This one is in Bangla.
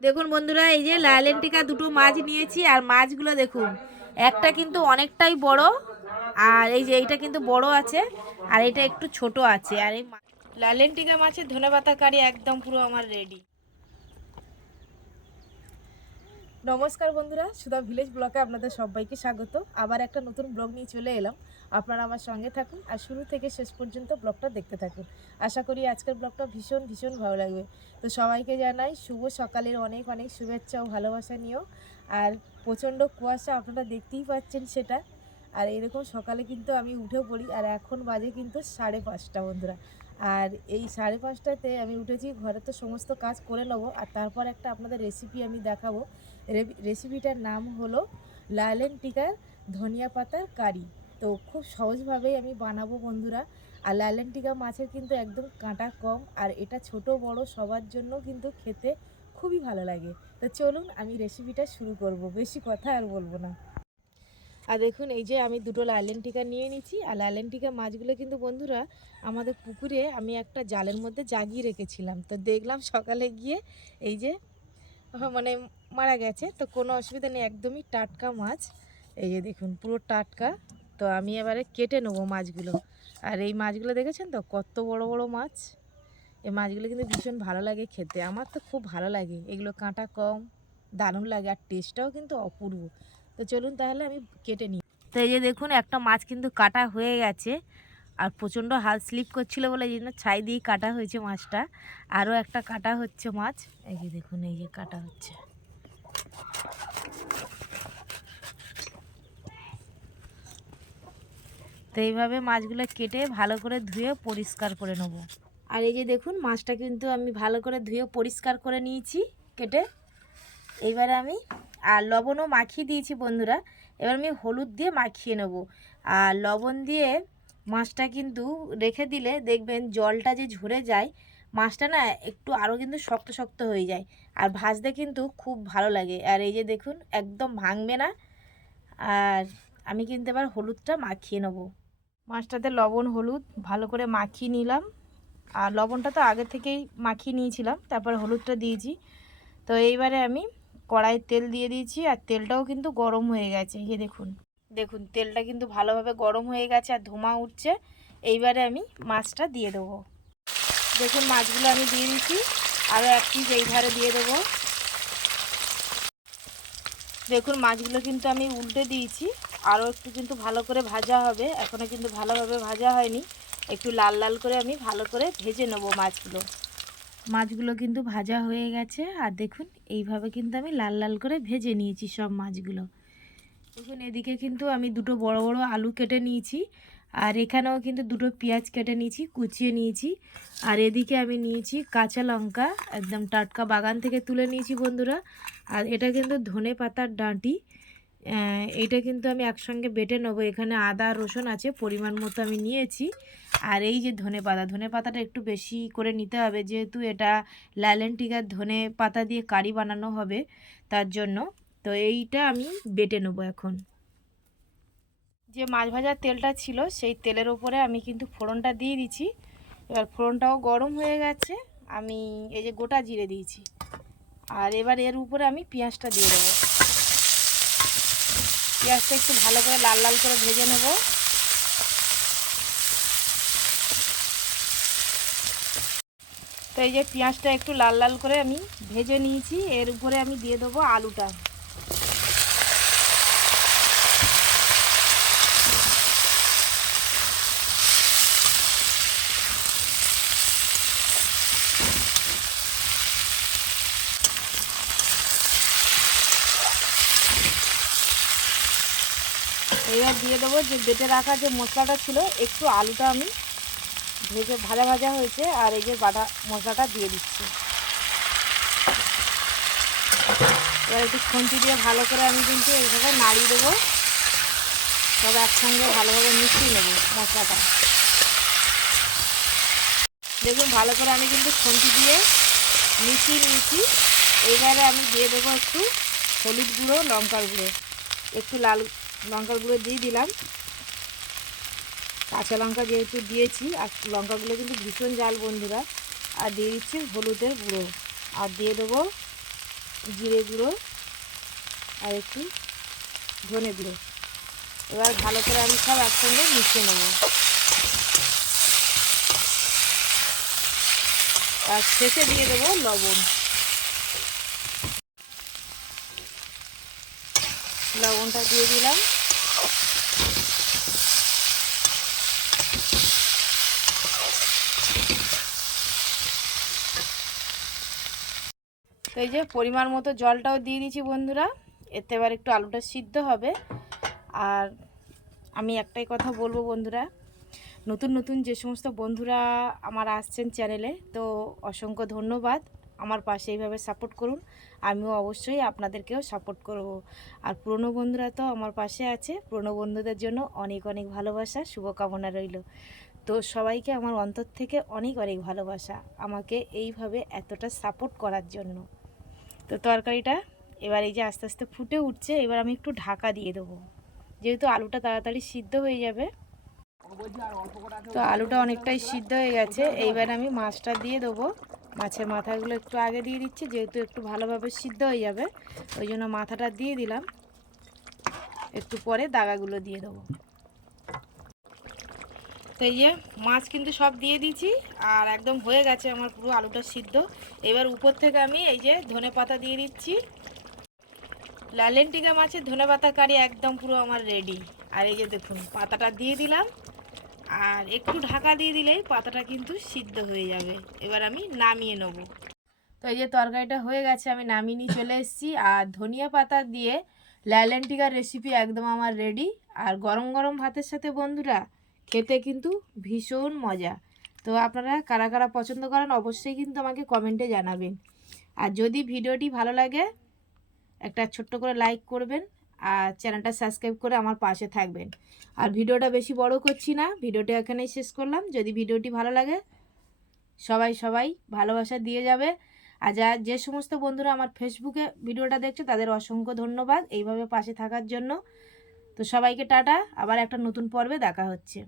দেখুন বন্ধুরা, এই যে লালেন্টিকা দুটো মাছ নিয়েছি, আর মাছগুলো দেখুন, একটা কিন্তু অনেকটাই বড়, আর এই যে এইটা কিন্তু বড় আছে, আর এটা একটু ছোট আছে, আর এই লালেন লালেন্টিকা মাছের ধনেপাতা কারি একদম পুরো আমার রেডি নমস্কার বন্ধুরা, সুধা ভিলেজ ব্লকে আপনাদের সবাইকে স্বাগত। আবার একটা নতুন ব্লগ নিয়ে চলে এলাম। আপনারা আমার সঙ্গে থাকুন আর শুরু থেকে শেষ পর্যন্ত ব্লগটা দেখতে থাকুন। আশা করি আজকের ব্লগটা ভীষণ ভীষণ ভালো লাগবে। তো সবাইকে জানাই শুভ সকালের অনেক অনেক শুভেচ্ছা ও ভালোবাসা নিয়েও। আর প্রচণ্ড কুয়াশা আপনারা দেখতেই পাচ্ছেন সেটা। আর এরকম সকালে কিন্তু আমি উঠে পড়ি, আর এখন বাজে কিন্তু সাড়ে পাঁচটা বন্ধুরা। আর এই সাড়ে পাঁচটাতে আমি উঠেছি, ঘরে তো সমস্ত কাজ করে নেব। আর তারপর একটা আপনাদের রেসিপি আমি দেখাবো। রেসিপিটার নাম হলো লালেন টিকার ধনিয়া পাতার কারি। তো খুব সহজভাবেই আমি বানাবো বন্ধুরা। আর লালেন টিকা মাছের কিন্তু একদম কাঁটা কম, আর এটা ছোট বড় সবার জন্য কিন্তু খেতে খুবই ভালো লাগে। তো চলুন আমি রেসিপিটা শুরু করব, বেশি কথা আর বলব না। আর দেখুন, এই যে আমি দুটো লালেন টিকা নিয়ে নিচ্ছি আর লালেন টিকা মাছগুলো কিন্তু বন্ধুরা আমাদের পুকুরে আমি একটা জালের মধ্যে জাগিয়ে রেখেছিলাম। তো দেখলাম সকালে গিয়ে এই যে মানে মারা গেছে। তো কোনো অসুবিধা নেই, একদমই টাটকা মাছ। এই যে দেখুন, পুরো টাটকা। তো আমি এবারে কেটে নেব মাছগুলো। আর এই মাছগুলো দেখেছেন তো, কত বড় বড় মাছ। এই মাছগুলো কিন্তু ভীষণ ভালো লাগে খেতে। আমার তো খুব ভালো লাগে। এগুলো কাঁটা কম, দারুণ লাগে। আর টেস্টটাও কিন্তু অপূর্ব। তো চলুন তাহলে আমি কেটে নিই। তো এই যে দেখুন, একটা মাছ কিন্তু কাটা হয়ে গেছে আর প্রচণ্ড হাত স্লিপ করছিল বলে এই জন্য ছাই দিয়ে কাটা হয়েছে মাছটা। আরও একটা কাটা হচ্ছে মাছ। এই যে দেখুন, এই যে কাটা হচ্ছে। তো এইভাবে মাছগুলো কেটে ভালো করে ধুয়ে পরিষ্কার করে নেব। আর এই যে দেখুন, মাছটা কিন্তু আমি ভালো করে ধুয়ে পরিষ্কার করে নিয়েছি কেটে। এইবারে আমি আর লবণও মাখিয়ে দিয়েছি বন্ধুরা। এবার আমি হলুদ দিয়ে মাখিয়ে নেব। আর লবণ দিয়ে মাছটা কিন্তু রেখে দিলে দেখবেন জলটা যে ঝরে যায়, মাছটা না একটু আরও কিন্তু শক্ত শক্ত হয়ে যায়। আর ভাজতে কিন্তু খুব ভালো লাগে। আর এই যে দেখুন, একদম ভাঙবে না। আর আমি কিন্তু এবার হলুদটা মাখিয়ে নেব। মাছটাতে লবণ, হলুদ ভালো করে মাখিয়ে নিলাম। আর লবণটা তো আগে থেকেই মাখিয়ে নিয়েছিলাম, তারপর হলুদটা দিয়েছি। তো এইবারে আমি কড়াইয়ে তেল দিয়ে দিয়েছি আর তেলটাও কিন্তু গরম হয়ে গেছে, এই দেখুন। দেখুন, তেলটা কিন্তু ভালোভাবে গরম হয়ে গেছে আর ধোঁয়া উঠছে। এইবারে আমি মাছটা দিয়ে দেবো। দেখুন, মাছগুলো আমি দিয়ে দিচ্ছি। আরও এক পিস এই ধারে দিয়ে দেবো। দেখুন, মাছগুলো কিন্তু আমি উল্টে দিয়েছি। আরও একটু কিন্তু ভালো করে ভাজা হবে। এখনও কিন্তু ভালোভাবে ভাজা হয়নি। একটু লাল লাল করে আমি ভালো করে ভেজে নেব মাছগুলো। মাছগুলো কিন্তু ভাজা হয়ে গেছে। আর দেখুন, এইভাবে কিন্তু আমি লাল লাল করে ভেজে নিয়েছি সব মাছগুলো। দেখুন, এদিকে কিন্তু আমি দুটো বড় বড় আলু কেটে নিয়েছি। আর এখানেও কিন্তু দুটো পেঁয়াজ কেটে নিয়েছি, কুচিয়ে নিয়েছি। আর এদিকে আমি নিয়েছি কাঁচা লঙ্কা, একদম টাটকা বাগান থেকে তুলে নিয়েছি বন্ধুরা। আর এটা কিন্তু ধনে পাতার ডাঁটি। এটা কিন্তু আমি একসঙ্গে বেটে নেব। এখানে আদা, রসুন আছে, পরিমাণ মতো আমি নিয়েছি। আর এই যে ধনে পাতা, ধনে পাতাটা একটু বেশি করে নিতে হবে যেহেতু এটা লালেন টিকার ধনে পাতা দিয়ে কারি বানানো হবে তার জন্য। তো এইটা আমি বেটে নেব এখন। যে মাছ ভাজার তেলটা ছিল সেই তেলের ওপরে আমি কিন্তু ফোড়নটা দিয়ে দিচ্ছি। এবার ফোড়নটাও গরম হয়ে গেছে, আমি এই যে গোটা জিরে দিয়েছি। আর এবার এর উপরে আমি পেঁয়াজটা দিয়ে দেবো। পেঁয়াজটা একটু ভালো করে লাল লাল করে ভেজে নেব। তো এই যে পেঁয়াজটা একটু লাল লাল করে আমি ভেজে নিয়েছি, এর উপরে আমি দিয়ে দেবো আলুটা। এবার দিয়ে দেবো যে বেটে রাখা যে মশলাটা ছিল, একটু আলুটা আমি ভেজে ভাজা ভাজা হয়েছে আর এই যে বাটা মশলাটা দিয়ে দিচ্ছি। এবার একটু খুন্তি দিয়ে ভালো করে আমি কিন্তু এইভাবে নাড়িয়ে দেবো। সব একসঙ্গে ভালোভাবে মিশিয়ে নেব মশলাটা। দেখুন, ভালো করে আমি কিন্তু খুন্তি দিয়ে মিশিয়ে নিয়েছি। এইবারে আমি দিয়ে দেবো একটু হলুদ গুঁড়ো, লঙ্কার গুঁড়ো। একটু লাল লঙ্কার গুঁড়ো দিয়ে দিলাম। কাঁচা লঙ্কা যেহেতু দিয়েছি, আর লঙ্কাগুলো কিন্তু ভীষণ জাল বন্ধুরা। আর দিয়ে দিচ্ছি হলুদের গুঁড়ো। আর দিয়ে দেবো জিরে গুঁড়ো আর একটু ধনে গুঁড়ো। এবার ভালো করে আমি সব একসঙ্গে মিশিয়ে নেব। আর শেষে দিয়ে দেবো লবণ। লবণটা দিয়ে দিলাম। তো এই যে পরিমাণ মতো জলটাও দিয়ে দিয়েছি বন্ধুরা। এতে এবার একটু আলুটা সিদ্ধ হবে। আর আমি একটাই কথা বলব বন্ধুরা, নতুন নতুন যে সমস্ত বন্ধুরা আমার আসছেন চ্যানেলে, তো অসংখ্য ধন্যবাদ। আমার পাশে এইভাবে সাপোর্ট করুন, আমিও অবশ্যই আপনাদেরকেও সাপোর্ট করব। আর পুরনো বন্ধুরা তো আমার পাশে আছে, পুরনো বন্ধুদের জন্য অনেক অনেক ভালোবাসা, শুভকামনা রইল। তো সবাইকে আমার অন্তর থেকে অনেক অনেক ভালোবাসা, আমাকে এইভাবে এতটা সাপোর্ট করার জন্য। তো তরকারিটা এবার এই যে আস্তে আস্তে ফুটে উঠছে, এবার আমি একটু ঢাকা দিয়ে দেবো। যেহেতু আলুটা তাড়াতাড়ি সিদ্ধ হয়ে যাবে, তো আলুটা অনেকটাই সিদ্ধ হয়ে গেছে। এইবার আমি মাছটা দিয়ে দেবো। মাছের মাথাগুলো একটু আগে দিয়ে দিচ্ছি, যেহেতু একটু ভালোভাবে সিদ্ধ হয়ে যাবে, ওই জন্য মাথাটা দিয়ে দিলাম। একটু পরে দাগাগুলো দিয়ে দেবো। তো এই যে মাছ কিন্তু সব দিয়ে দিয়েছি, আর একদম হয়ে গেছে আমার পুরো আলুটা সিদ্ধ। এবার উপর থেকে আমি এই যে ধনে পাতা দিয়ে দিচ্ছি। লালেন্টিকা মাছের ধনে পাতা কারি একদম পুরো আমার রেডি আর এই যে দেখুন, পাতাটা দিয়ে দিলাম। আর একটু ঢাকা দিয়ে দিলেই পাতাটা কিন্তু সিদ্ধ হয়ে যাবে। এবার আমি নামিয়ে নেব। তো এই যে তরকারিটা হয়ে গেছে, আমি নামিয়ে নিয়ে চলে এসেছি। আর ধনিয়া পাতা দিয়ে ল্যালেন্টিকার রেসিপি একদম আমার রেডি আর গরম গরম ভাতের সাথে বন্ধুরা খেতে কিন্তু ভীষণ মজা। তো আপনারা কারা কারা পছন্দ করেন অবশ্যই কিন্তু আমাকে কমেন্টে জানাবেন। আর যদি ভিডিওটি ভালো লাগে, একটা ছোট্ট করে লাইক করবেন আর চ্যানেলটা সাবস্ক্রাইব করে আমার পাশে থাকবেন। আর ভিডিওটা বেশি বড় করছি না, ভিডিওটা এখানেই শেষ করলাম। যদি ভিডিওটি ভালো লাগে, সবাই সবাই ভালোবাসা দিয়ে যাবে। আর যা, যে সমস্ত বন্ধুরা আমার ফেসবুকে ভিডিওটা দেখছে, তাদের অসংখ্য ধন্যবাদ এইভাবে পাশে থাকার জন্য। তো সবাইকে টাটা, আবার একটা নতুন পর্বে দেখা হচ্ছে।